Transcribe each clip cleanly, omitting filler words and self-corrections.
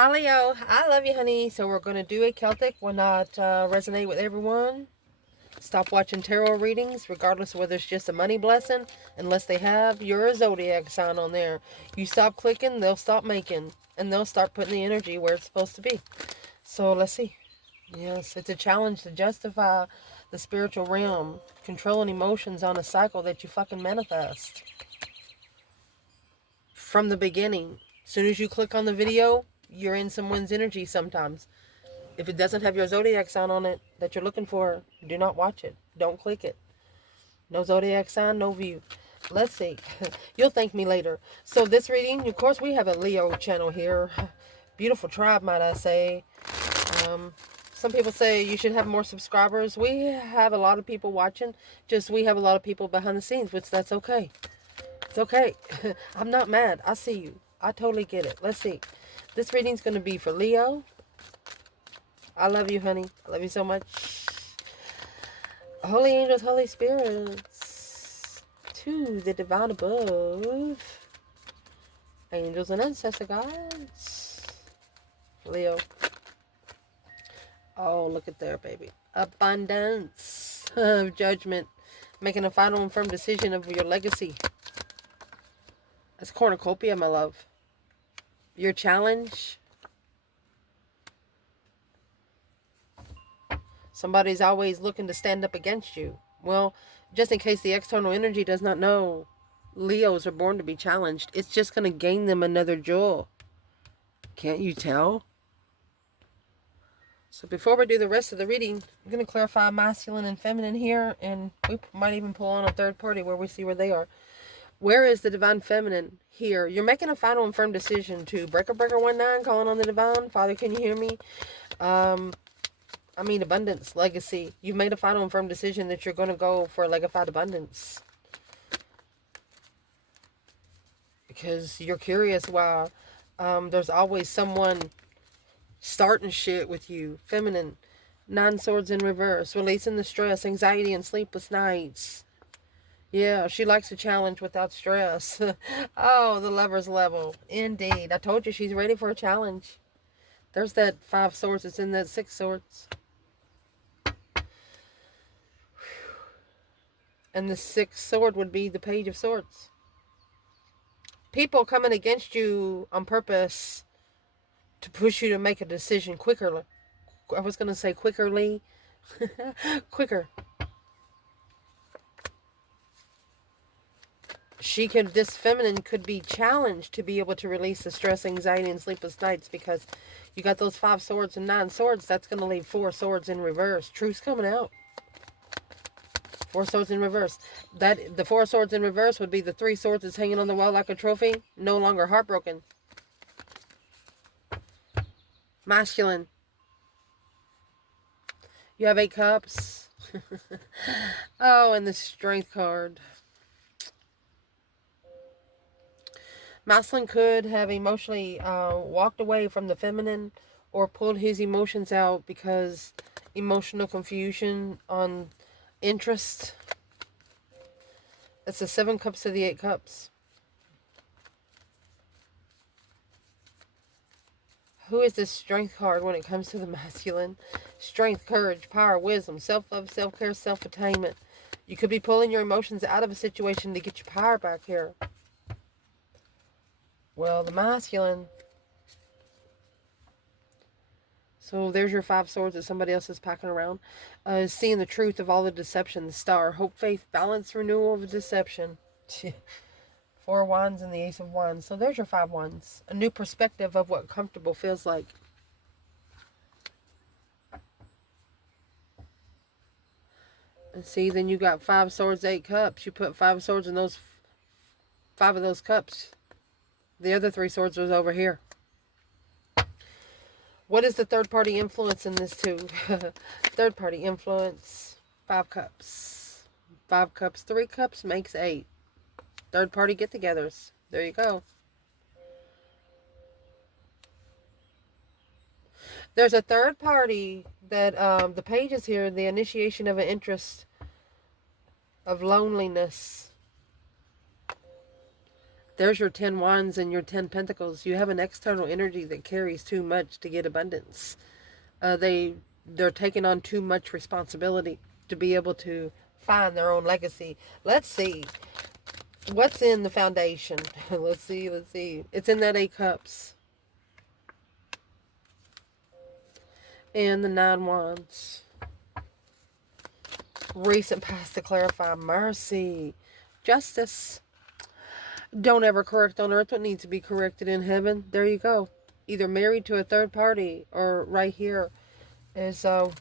Hi Leo, I love you honey. So we're going to do a Celtic, will not resonate with everyone. Stop watching tarot readings regardless of whether it's just a money blessing, unless they have your zodiac sign on there. You stop clicking, they'll stop making, and they'll start putting the energy where it's supposed to be. So let's see. Yes, it's a challenge to justify the spiritual realm, controlling emotions on a cycle that you fucking manifest. From the beginning, as soon as you click on the video, you're in someone's energy sometimes. If it doesn't have your zodiac sign on it that you're looking for, do not watch it. Don't click it. No zodiac sign, no view. Let's see. You'll thank me later. So this reading, of course, we have a Leo channel here. Beautiful tribe, might I say. Some people say you should have more subscribers. We have a lot of people watching. Just we have a lot of people behind the scenes, which that's okay. It's okay. I'm not mad. I see you. I totally get it. Let's see. This reading's going to be for Leo. I love you, honey. I love you so much. Holy angels, Holy spirits, to the divine above, angels and ancestor guides. Leo. Oh, look at there, baby. Abundance of judgment. Making a final and firm decision of your legacy. That's cornucopia, my love. Your challenge. Somebody's always looking to stand up against you. Well, just in case the external energy does not know, Leos are born to be challenged. It's just going to gain them another jewel. Can't you tell? So before we do the rest of the reading, I'm going to clarify masculine and feminine here, and we might even pull on a third party where we see where they are. Where is the divine feminine here? You're making a final and firm decision to breaker 19, calling on the divine. Father, can you hear me? Abundance, legacy. You've made a final and firm decision that you're going to go for a legified abundance. Because you're curious why there's always someone starting shit with you. Feminine. 9 swords in reverse. Releasing the stress, anxiety, and sleepless nights. Yeah, she likes a challenge without stress. Oh, the lover's level. Indeed. I told you she's ready for a challenge. There's that 5 swords that's in that 6 swords. And the 6th sword would be the Page of Swords. People coming against you on purpose to push you to make a decision quicker. I was going to say quickerly. Quicker. This feminine could be challenged to be able to release the stress, anxiety, and sleepless nights, because you got those 5 swords and 9 swords. That's going to leave 4 swords in reverse. Truth's coming out. 4 swords in reverse. The 4 swords in reverse would be the 3 swords that's hanging on the wall like a trophy. No longer heartbroken. Masculine. You have 8 cups. Oh, and the strength card. Masculine could have emotionally walked away from the feminine, or pulled his emotions out because emotional confusion on interest. It's the 7 cups to the 8 cups. Who is this strength card when it comes to the masculine? Strength, courage, power, wisdom, self-love, self-care, self-attainment. You could be pulling your emotions out of a situation to get your power back here. Well, the masculine. So there's your 5 swords that somebody else is packing around. Seeing the truth of all the deception. The star. Hope, faith, balance, renewal of deception. 4 wands and the ace of wands. So there's your 5 wands. A new perspective of what comfortable feels like. And see, then you got 5 swords, 8 cups. You put 5 swords in those 5 of those cups. The other 3 swords was over here. What is the third party influence in this too? Third party influence. 5 cups. 5 cups, 3 cups makes 8. Third party get-togethers. There you go. There's a third party that the pages here, the initiation of an interest, of loneliness. There's your 10 wands and your 10 pentacles. You have an external energy that carries too much to get abundance. They're taking on too much responsibility to be able to find their own legacy. Let's see. What's in the foundation? Let's see. It's in that 8 cups. And the 9 wands. Recent past to clarify. Mercy. Justice. Don't ever correct on earth what needs to be corrected in heaven. There you go. Either married to a third party, or right here is man.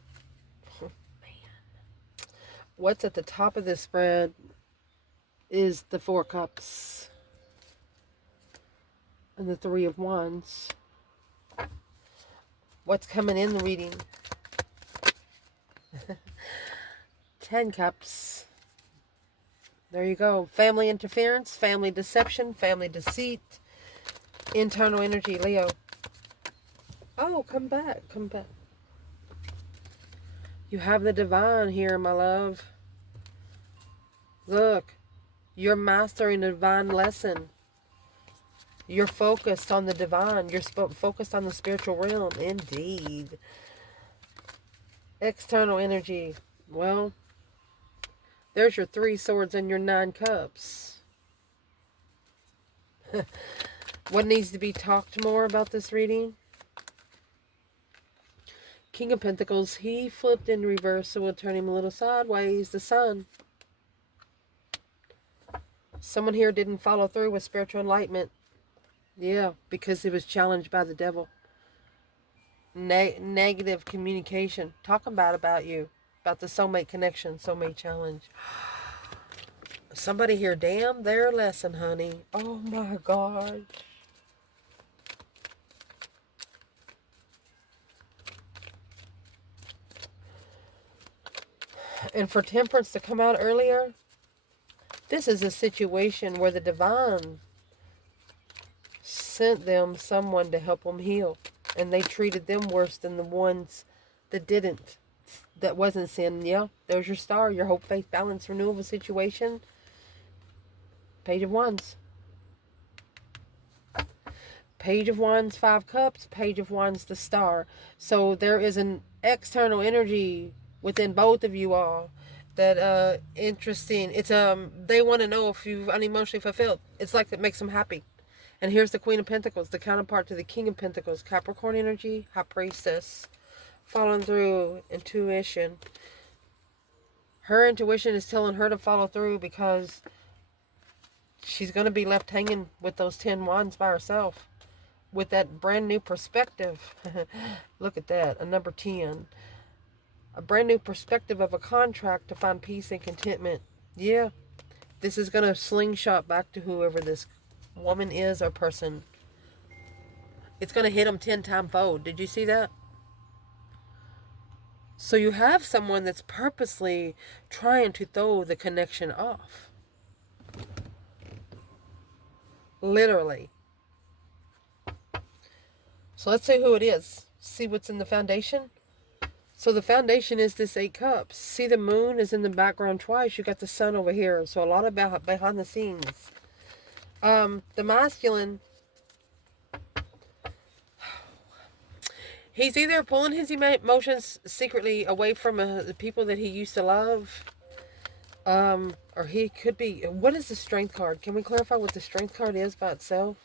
What's at the top of this spread is the 4 cups and the 3 of wands. What's coming in the reading? 10 cups. There you go. Family interference, family deception, family deceit, internal energy, Leo. Oh, come back. You have the divine here, my love. Look, you're mastering a divine lesson. You're focused on the divine. You're focused on the spiritual realm. Indeed. External energy. Well, there's your 3 swords and your 9 cups. What needs to be talked more about this reading? King of Pentacles. He flipped in reverse, so we'll turn him a little sideways. The Sun. Someone here didn't follow through with spiritual enlightenment. Yeah, because it was challenged by the devil. Negative communication. Talking about you. About the soulmate connection, soulmate challenge. Somebody here damned their lesson, honey. Oh my God. And for Temperance to come out earlier, this is a situation where the divine sent them someone to help them heal. And they treated them worse than the ones that didn't. That wasn't sin. Yeah, there's your star, your hope, faith, balance, renewal situation. Page of Wands. Page of Wands, 5 cups. Page of Wands, the star. So there is an external energy within both of you all that interesting. It's they want to know if you've unemotionally fulfilled. It's like that makes them happy. And here's the Queen of Pentacles, the counterpart to the King of Pentacles. Capricorn energy, High Priestess. Following through, intuition. Her intuition is telling her to follow through because she's going to be left hanging with those 10 wands by herself. With that brand new perspective. Look at that, a number 10. A brand new perspective of a contract to find peace and contentment. Yeah, this is going to slingshot back to whoever this woman is or person. It's going to hit them 10-time fold. Did you see that? So you have someone that's purposely trying to throw the connection off. Literally. So let's see who it is. See what's in the foundation? So the foundation is this 8 cups. See, the moon is in the background twice. You got the sun over here. So a lot about behind the scenes. The masculine, he's either pulling his emotions secretly away from the people that he used to love. Or he could be... What is the Strength card? Can we clarify what the Strength card is by itself?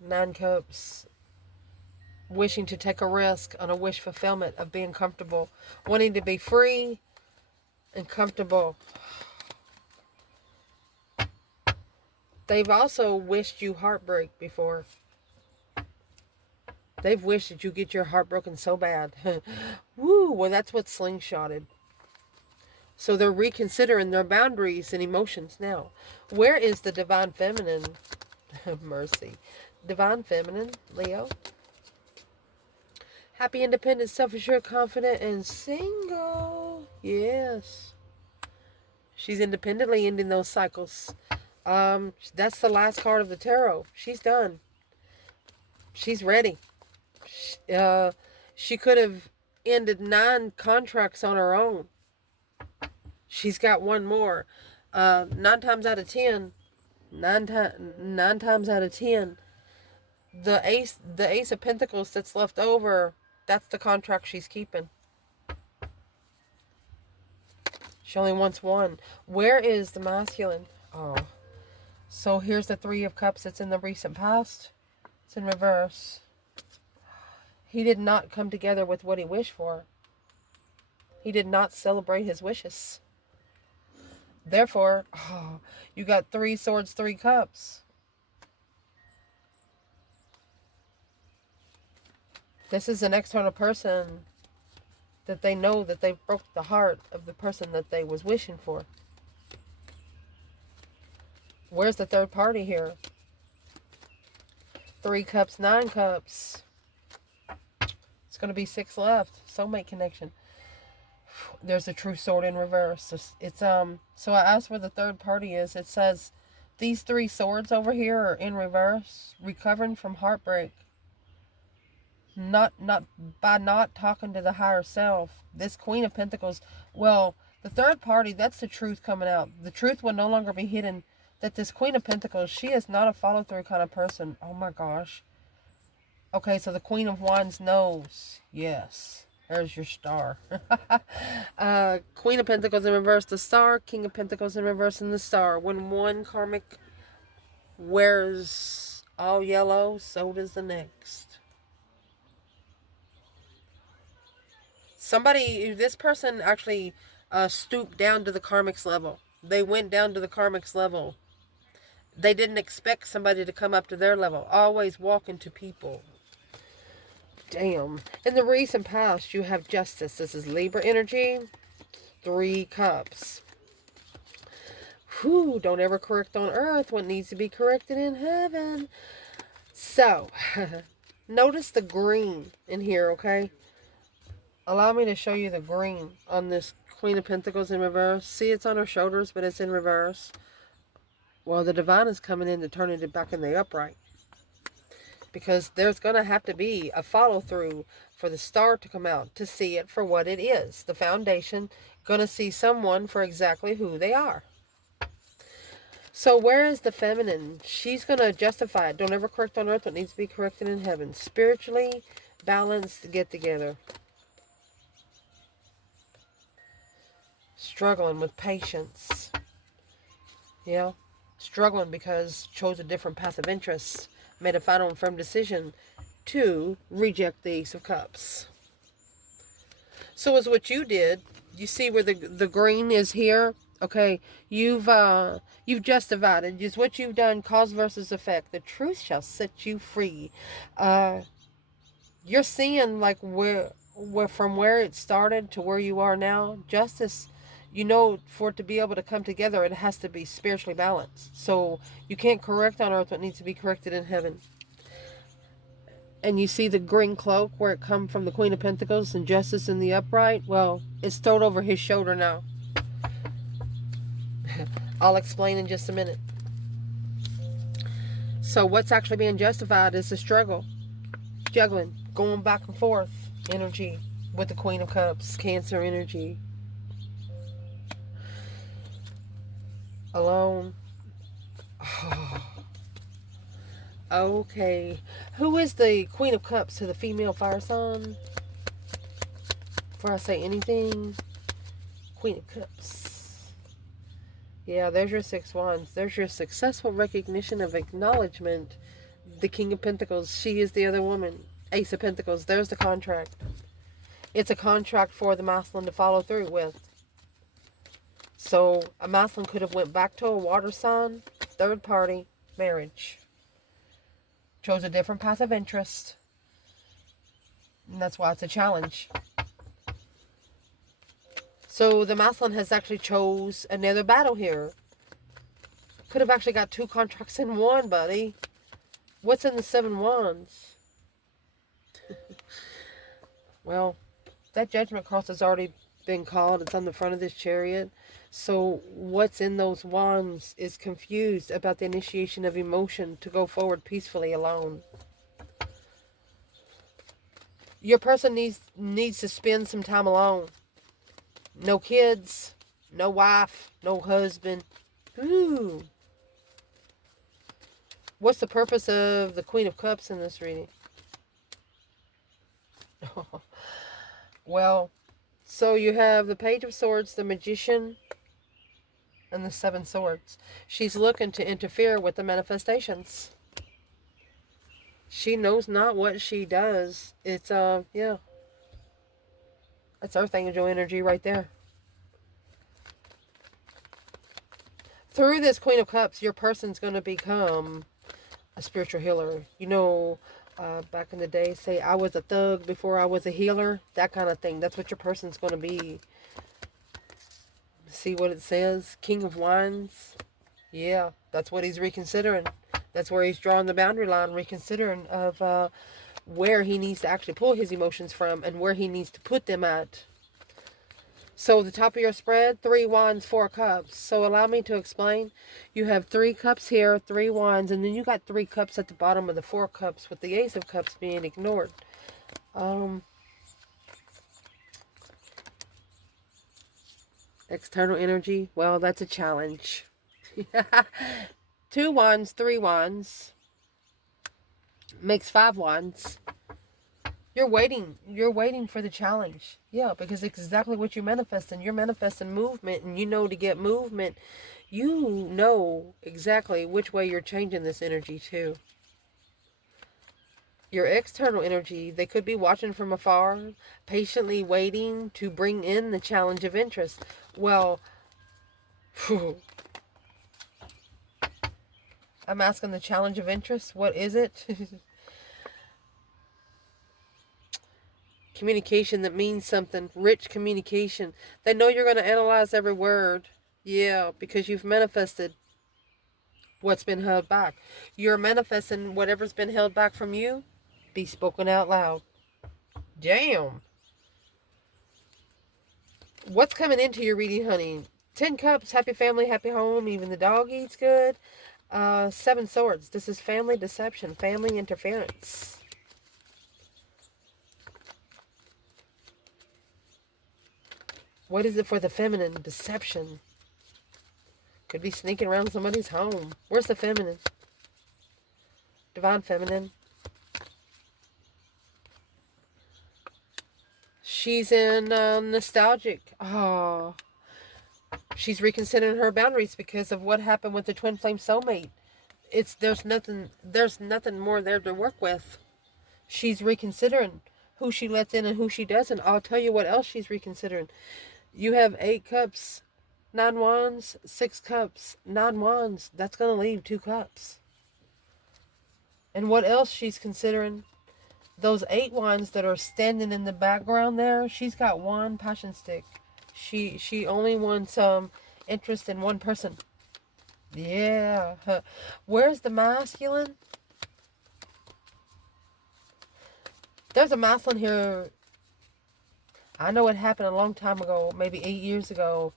9 cups. Wishing to take a risk on a wish fulfillment of being comfortable. Wanting to be free and comfortable. They've also wished you heartbreak before. They've wished that you get your heart broken so bad. Woo, well, that's what's slingshotted. So they're reconsidering their boundaries and emotions now. Where is the divine feminine? Mercy. Divine feminine, Leo. Happy, independent, self-assured, confident, and single. Yes. She's independently ending those cycles. That's the last card of the tarot. She's done. She's ready. She could have ended 9 contracts on her own. She's got one more. Nine times out of ten, nine times out of ten, the Ace of Pentacles that's left over, that's the contract she's keeping. She only wants one. Where is the masculine? Oh. So here's the Three of Cups. It's in the recent past. It's in reverse. He did not come together with what he wished for. He did not celebrate his wishes. Therefore, you got 3 swords, 3 cups. This is an external person that they know that they broke the heart of the person that they was wishing for. Where's the third party here? 3 cups, 9 cups. It's going to be 6 left. Soulmate connection. There's a true sword in reverse. It's so I asked where the third party is. It says these 3 swords over here are in reverse, recovering from heartbreak. Not by not talking to the higher self. This Queen of Pentacles, well, the third party, that's the truth coming out. The truth will no longer be hidden. That this Queen of Pentacles, she is not a follow-through kind of person. Oh my gosh. Okay, so the Queen of Wands knows. Yes. There's your star. Queen of Pentacles in reverse, the star. King of Pentacles in reverse, and the star. When one karmic wears all yellow, so does the next. This person actually stooped down to the karmic's level. They went down to the karmic's level. They didn't expect somebody to come up to their level. Always walking to people. Damn. In the recent past, you have Justice. This is Libra energy. 3 cups. Whew, don't ever correct on earth what needs to be corrected in heaven. So, notice the green in here, okay? Allow me to show you the green on this Queen of Pentacles in reverse. See, it's on her shoulders, but it's in reverse. Well, the divine is coming in to turn it back in the upright. Because there's going to have to be a follow-through for the star to come out to see it for what it is. The foundation going to see someone for exactly who they are. So where is the feminine? She's going to justify it. Don't ever correct on earth what needs to be corrected in heaven. Spiritually balanced, get together. Struggling with patience. Yeah. Struggling because chose a different path of interest. Made a final and firm decision to reject the Ace of Cups. So is what you did. You see where the green is here? Okay, you've just divided. Is what you've done, cause versus effect. The truth shall set you free. You're seeing like where from where it started to where you are now. Justice, you know, for it to be able to come together, it has to be spiritually balanced. So you can't correct on earth what needs to be corrected in heaven. And you see the green cloak where it come from the Queen of Pentacles and Justice in the upright? Well, it's stowed over his shoulder now. I'll explain in just a minute. So what's actually being justified is the struggle. Juggling. Going back and forth. Energy. With the Queen of Cups. Cancer energy. Alone. Oh. Okay. Who is the Queen of Cups to the female fire sign? Before I say anything. Queen of Cups. Yeah, there's your 6 wands. There's your successful recognition of acknowledgement. The King of Pentacles. She is the other woman. Ace of Pentacles. There's the contract. It's a contract for the masculine to follow through with. So a masculine could have went back to a water sign. Third party. Marriage. Chose a different path of interest. And that's why it's a challenge. So the masculine has actually chose another battle here. Could have actually got 2 contracts in one, buddy. What's in the 7 wands? Well, that judgment cross has already been called. It's on the front of this chariot. So what's in those wands is confused about the initiation of emotion to go forward peacefully alone. Your person needs to spend some time alone. No kids, no wife, no husband, Ooh. What's the purpose of the Queen of Cups in this reading? Well, so you have the Page of Swords, the Magician, and the Seven Swords. She's looking to interfere with the manifestations. She knows not what she does. It's, yeah. That's Earth Angel energy right there. Through this Queen of Cups, your person's going to become a spiritual healer. You know, back in the day, say, I was a thug before I was a healer. That kind of thing. That's what your person's going to be. See what it says? King of Wands. Yeah, that's what he's reconsidering. That's where he's drawing the boundary line, reconsidering of where he needs to actually pull his emotions from and where he needs to put them at. So the top of your spread, 3 wands, 4 cups. So allow me to explain. You have 3 cups here, 3 wands, and then you got 3 cups at the bottom of the 4 cups with the ace of cups being ignored. External energy, well, that's a challenge. 2 wands, 3 wands. Makes 5 wands. You're waiting for the challenge. Yeah, because it's exactly what you're manifesting. You're manifesting movement, and you know to get movement, you know exactly which way you're changing this energy to. Your external energy, they could be watching from afar, patiently waiting to bring in the challenge of interest. Well, I'm asking the challenge of interest. What is it? Communication that means something. Rich communication. They know you're going to analyze every word. Yeah, because you've manifested what's been held back. You're manifesting whatever's been held back from you. Be spoken out loud. Damn. What's coming into your reading, honey? 10 cups, happy family, happy home. Even the dog eats good. 7 swords. This is family deception, family interference. What is it for the feminine? Deception. Could be sneaking around somebody's home. Where's the feminine? Divine feminine. She's in nostalgic. Oh. She's reconsidering her boundaries because of what happened with the twin flame soulmate. There's nothing more there to work with. She's reconsidering who she lets in and who she doesn't. I'll tell you what else she's reconsidering. You have 8 cups, 9 wands, 6 cups, 9 wands. That's going to leave 2 cups. And what else she's considering? Those 8 wands that are standing in the background there, she's got 1 passion stick. She only wants interest in 1 person. Yeah. Where's the masculine? There's a masculine here. I know it happened a long time ago, maybe 8 years ago.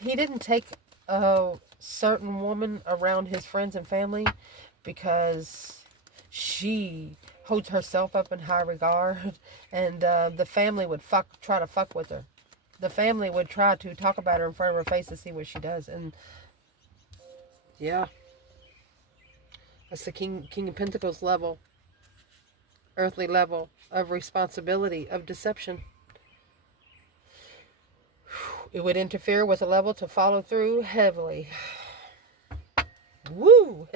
He didn't take a certain woman around his friends and family because she holds herself up in high regard, and the family would try to fuck with her. The family would try to talk about her in front of her face to see what she does, and yeah, that's the King of Pentacles level, earthly level of responsibility, of deception. It would interfere with a level to follow through heavily. Woo!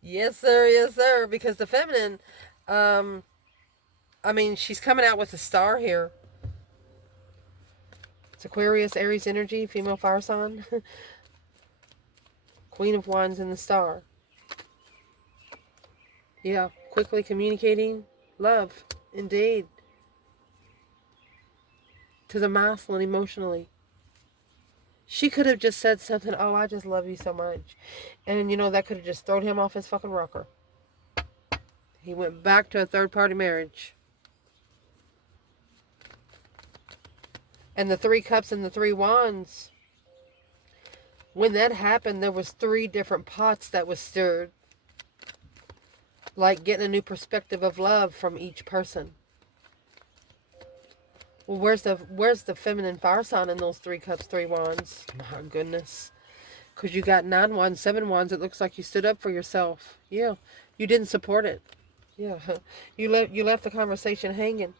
Yes, sir. Yes, sir. Because the feminine, I mean, she's coming out with a star here. It's Aquarius, Aries energy, female fire sign. Queen of Wands in the star. Yeah, quickly communicating love, indeed. To the masculine emotionally. She could have just said something, oh, I just love you so much. And, you know, that could have just thrown him off his fucking rocker. He went back to a third-party marriage. And the 3 cups and the 3 wands, when that happened, there was 3 different pots that was stirred. Like getting a new perspective of love from each person. Well, where's the feminine fire sign in those 3 cups, 3 wands? My goodness. Because you got 9 wands, 7 wands. It looks like you stood up for yourself. Yeah. You didn't support it. Yeah. You left the conversation hanging.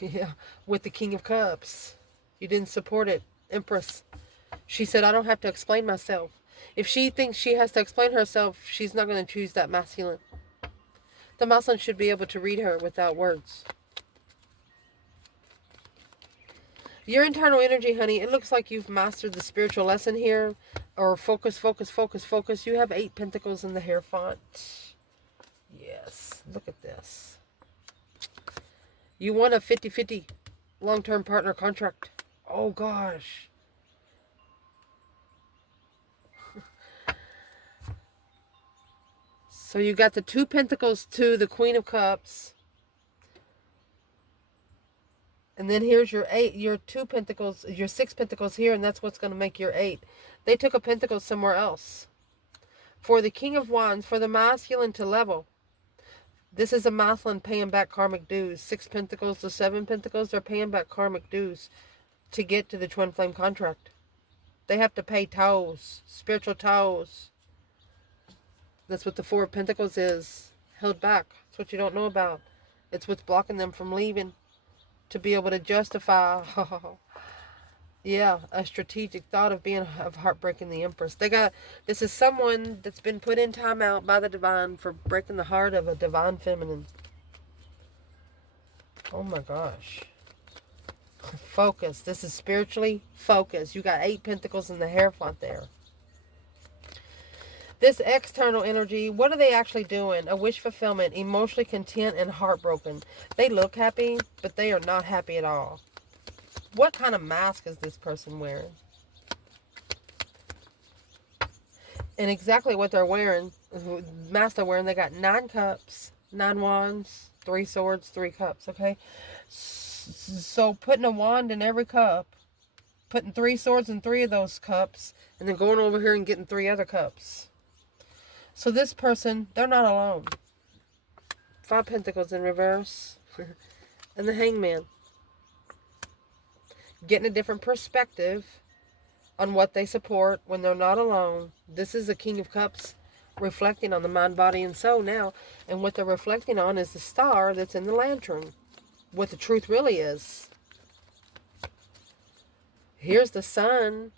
Yeah. With the King of Cups. You didn't support it. Empress. She said, I don't have to explain myself. If she thinks she has to explain herself, she's not going to choose that masculine. The masculine should be able to read her without words. Your internal energy, honey, it looks like you've mastered the spiritual lesson here. Or focus, focus, focus, focus. You have 8 pentacles in the Hierophant. Yes, look at this. You want a 50-50 long-term partner contract. Oh, gosh. So you got the 2 pentacles to the Queen of Cups. And then here's your 8, your 2 pentacles, your 6 pentacles here, and that's what's going to make your 8. They took a pentacle somewhere else. For the King of Wands, for the masculine to level. This is a masculine paying back karmic dues. 6 pentacles to 7 pentacles, they're paying back karmic dues to get to the twin flame contract. They have to pay tolls, spiritual tolls. That's what the 4 of Pentacles is. Held back. That's what you don't know about. It's what's blocking them from leaving. To be able to justify, yeah, a strategic thought of heartbreaking the Empress. This is someone that's been put in timeout by the divine for breaking the heart of a divine feminine. Oh my gosh. Focus. This is spiritually focused. You got 8 pentacles in the Hierophant there. This external energy, what are they actually doing? A wish fulfillment, emotionally content and heartbroken. They look happy, but they are not happy at all. What kind of mask is this person wearing? And exactly what they're wearing, the mask they're wearing, they got 9 cups, 9 wands, 3 swords, 3 cups, okay? So putting a wand in every cup, putting 3 swords in 3 of those cups, and then going over here and getting 3 other cups. So this person, they're not alone. 5 pentacles in reverse. And the Hangman. Getting a different perspective on what they support when they're not alone. This is the King of Cups reflecting on the mind, body, and soul now. And what they're reflecting on is the star that's in the lantern. What the truth really is. Here's the Sun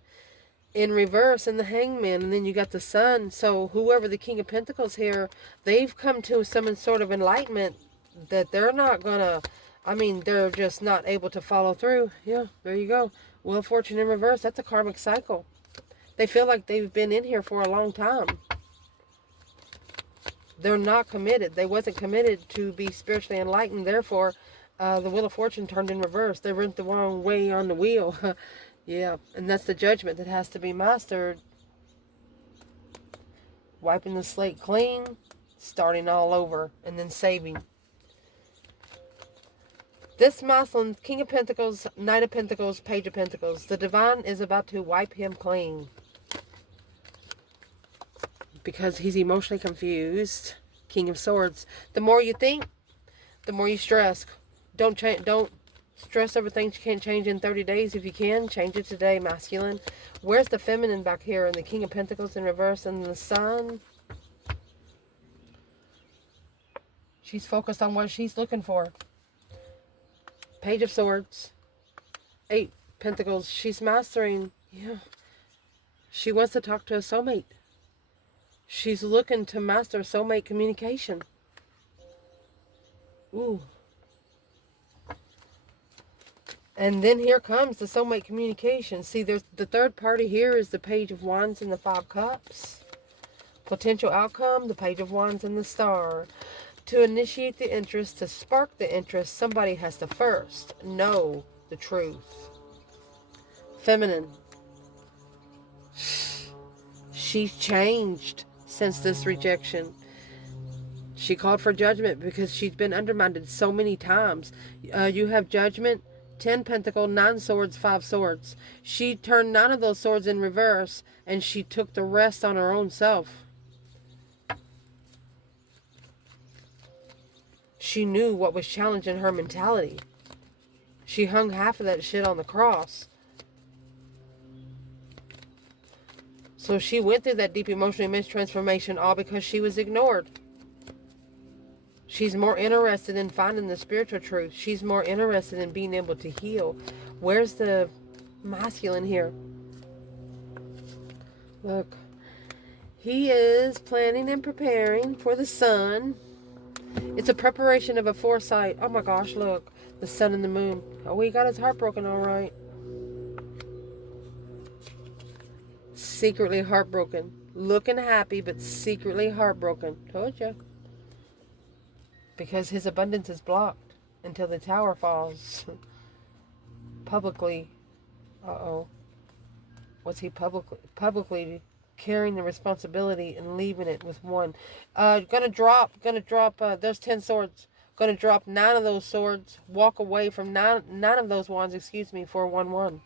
in reverse and the Hangman, and then you got the Sun. So whoever the King of Pentacles here, they've come to some sort of enlightenment that they're not gonna, they're just not able to follow through. Yeah, there you go. Wheel of Fortune in reverse. That's a karmic cycle. They feel like they've been in here for a long time. They're not committed. They wasn't committed to be spiritually enlightened. Therefore, the Wheel of Fortune turned in reverse. They went the wrong way on the wheel. Yeah, and that's the judgment that has to be mastered. Wiping the slate clean, starting all over, and then saving. This masculine, King of Pentacles, Knight of Pentacles, Page of Pentacles. The divine is about to wipe him clean. Because he's emotionally confused. King of Swords. The more you think, the more you stress. Don't stress over things you can't change in 30 days. If you can, change it today, masculine. Where's the feminine back here? And the King of Pentacles in reverse and the Sun. She's focused on what she's looking for. Page of Swords. 8 Pentacles. She's mastering. Yeah. She wants to talk to a soulmate. She's looking to master soulmate communication. Ooh. And then here comes the soulmate communication. See, there's the third party here is the Page of Wands and the 5 Cups. Potential outcome, the Page of Wands and the Star. To initiate the interest, to spark the interest, somebody has to first know the truth. Feminine. She's changed since this rejection. She called for judgment because she's been undermined so many times. You have Judgment, 10 Pentacles, 9 Swords, 5 Swords. She turned 9 of those swords in reverse, and she took the rest on her own self. She knew what was challenging her mentality. She hung half of that shit on the cross. So she went through that deep emotional image transformation all because she was ignored. She's more interested in finding the spiritual truth. She's more interested in being able to heal. Where's the masculine here? Look. He is planning and preparing for the sun. It's a preparation of a foresight. Oh my gosh, look. The sun and the moon. Oh, he got his heart broken, all right. Secretly heartbroken. Looking happy, but secretly heartbroken. Told you. Because his abundance is blocked until the tower falls. Publicly. Uh-oh. Was he publicly carrying the responsibility and leaving it with one? Gonna drop, there's 10 swords. Gonna drop 9 of those swords. Walk away from 9 of those wands, excuse me, for 1-1.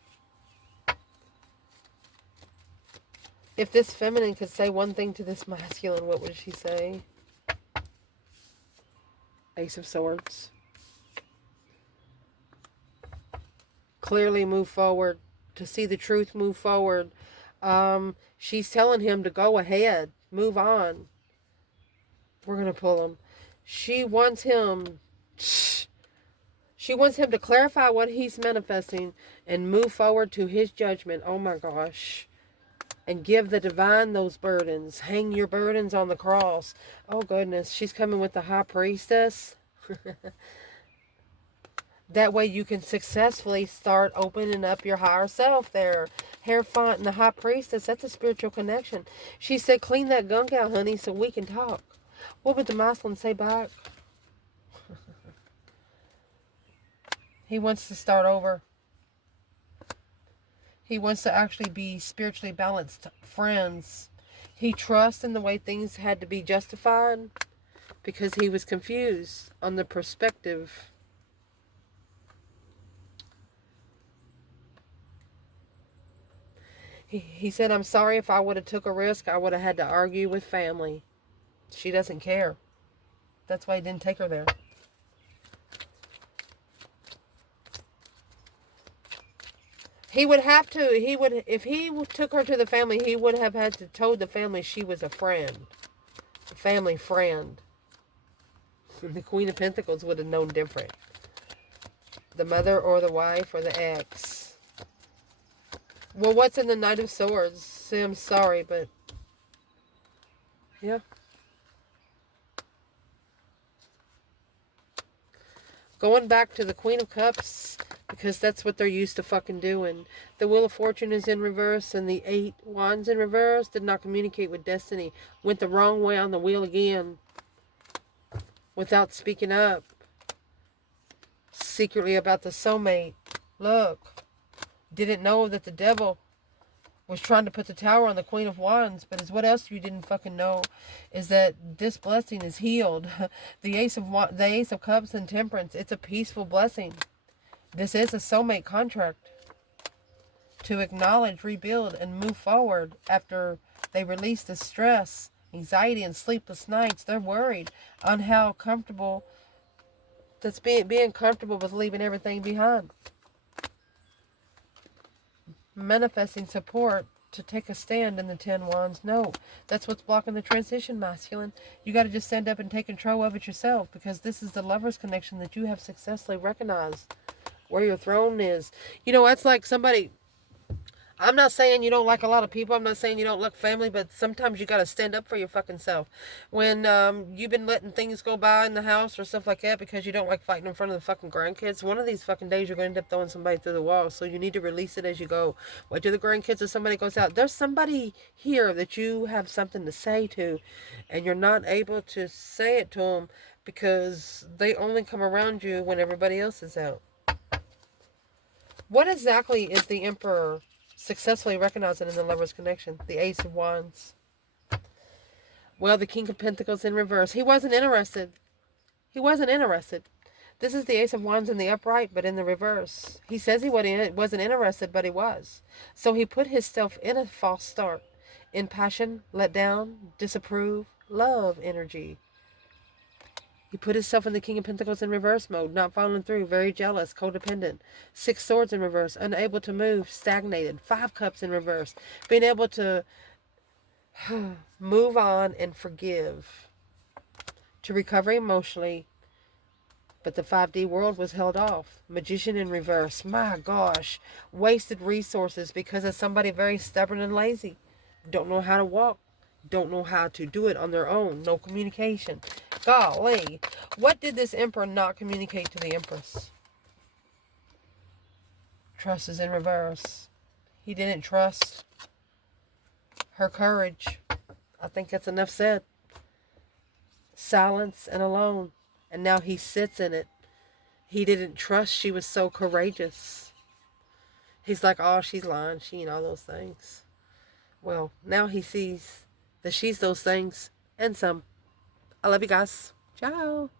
If this feminine could say one thing to this masculine, what would she say? Ace of Swords. Clearly move forward. To see the truth, move forward. She's telling him to go ahead. Move on. We're going to pull him. She wants him to clarify what he's manifesting and move forward to his judgment. Oh my gosh. And give the divine those burdens. Hang your burdens on the cross. Oh goodness. She's coming with the high priestess. That way you can successfully start opening up your higher self there. Hierophant and the high priestess, that's a spiritual connection. She said, clean that gunk out, honey, so we can talk. What would the masculine say back? He wants to start over. He wants to actually be spiritually balanced friends. He trusts in the way things had to be justified because he was confused on the perspective. He said, I'm sorry if I would have took a risk. I would have had to argue with family. She doesn't care. That's why he didn't take her there. He would have to, if he took her to the family, he would have had to told the family she was a friend. A family friend. The Queen of Pentacles would have known different. The mother or the wife or the ex. Well, what's in the Knight of Swords? Say, I'm sorry, but... yeah. Going back to the Queen of Cups, because that's what they're used to fucking doing. The Wheel of Fortune is in reverse, and the 8 Wands in reverse did not communicate with destiny. Went the wrong way on the wheel again. Without speaking up. Secretly about the soulmate. Look. Didn't know that the devil was trying to put the tower on the Queen of Wands. But what else you didn't fucking know is that this blessing is healed. The Ace of Cups and Temperance. It's a peaceful blessing. This is a soulmate contract. To acknowledge, rebuild, and move forward after they release the stress, anxiety, and sleepless nights. They're worried on how comfortable that's being comfortable with leaving everything behind. Manifesting support to take a stand in the 10 Wands. No, that's what's blocking the transition, masculine. You got to just stand up and take control of it yourself, because this is the lover's connection that you have successfully recognized where your throne is. You know, it's like somebody... I'm not saying you don't like a lot of people. I'm not saying you don't like family, but sometimes you got to stand up for your fucking self. When you've been letting things go by in the house or stuff like that because you don't like fighting in front of the fucking grandkids, one of these fucking days you're going to end up throwing somebody through the wall. So you need to release it as you go. Wait till the grandkids or somebody goes out. There's somebody here that you have something to say to, and you're not able to say it to them because they only come around you when everybody else is out. What exactly is the Emperor successfully recognizing in the lover's connection? The Ace of Wands. Well, the King of Pentacles in reverse. He wasn't interested. He wasn't interested. This is the Ace of Wands in the upright, but in the reverse. He says he wasn't interested, but he was. So he put himself in a false start. In passion, let down, disapprove, love energy. He put himself in the King of Pentacles in reverse mode, not following through, very jealous, codependent. 6 Swords in reverse, unable to move, stagnated. 5 Cups in reverse, being able to Move on and forgive. To recover emotionally, but the 5D world was held off. Magician in reverse. My gosh. Wasted resources because of somebody very stubborn and lazy. Don't know how to walk. Don't know how to do it on their own. No communication. Golly. What did this emperor not communicate to the empress? Trust is in reverse. He didn't trust her courage. I think that's enough said. Silence and alone. And now he sits in it. He didn't trust she was so courageous. He's like, oh, she's lying. She ain't all those things. Well, now he sees that she's those things and some. I love you guys. Ciao.